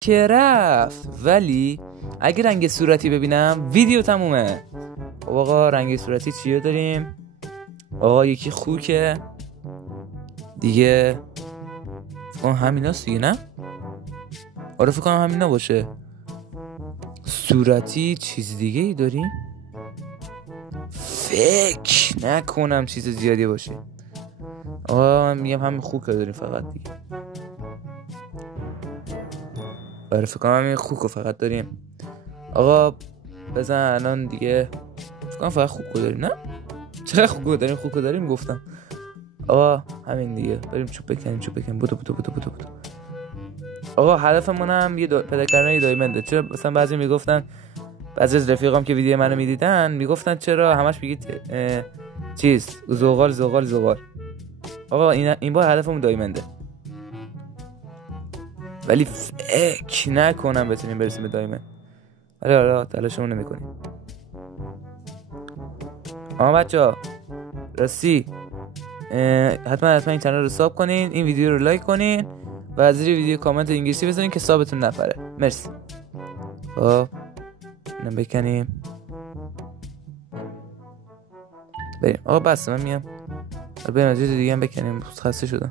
که رفت. ولی اگه رنگ صورتی ببینم ویدیو تمومه. خب آقا رنگ صورتی چیه داریم؟ آقا یکی خوکه دیگه، فکر کنم همیناست دیگه، نه؟ آره فکر کنم همینا باشه. صورتی چیز دیگه ای داریم؟ فکر نکنم چیز زیادی باشه. آقا من میگم همین خوکه داریم فقط دیگه. آره فکر کنم همین خوکو فقط داریم. آقا بزن الان دیگه، فکر کنم فقط خوکو داریم، نه؟ چرا خوکو داریم گفتم. آقا همین دیگه، بریم چوب بکنیم. بودو. آقا هدفمون هم پیدا کردن یه دایمنده. چرا مثلا بعضی میگفتن، بعضی از رفیقام که ویدیو منو میدیدن میگفتن چرا همش میگید چیز زغال. آقا این بار هدفمون دایمنده، ولی فکر نکنم بتونیم برسیم به دایمند. آره تلاشمون نمیکنیم. اما بچه‌ها راستی حتما این چنل رو ساب کنین، این ویدیو رو لایک کنین و از زیر ویدیو کامنت انگلیسی بذارین که سابتون نپره. مرسی. خب اینو بکنیم بریم. آقا بس من میام بریم از دیگه هم بکنیم، خسته شدم.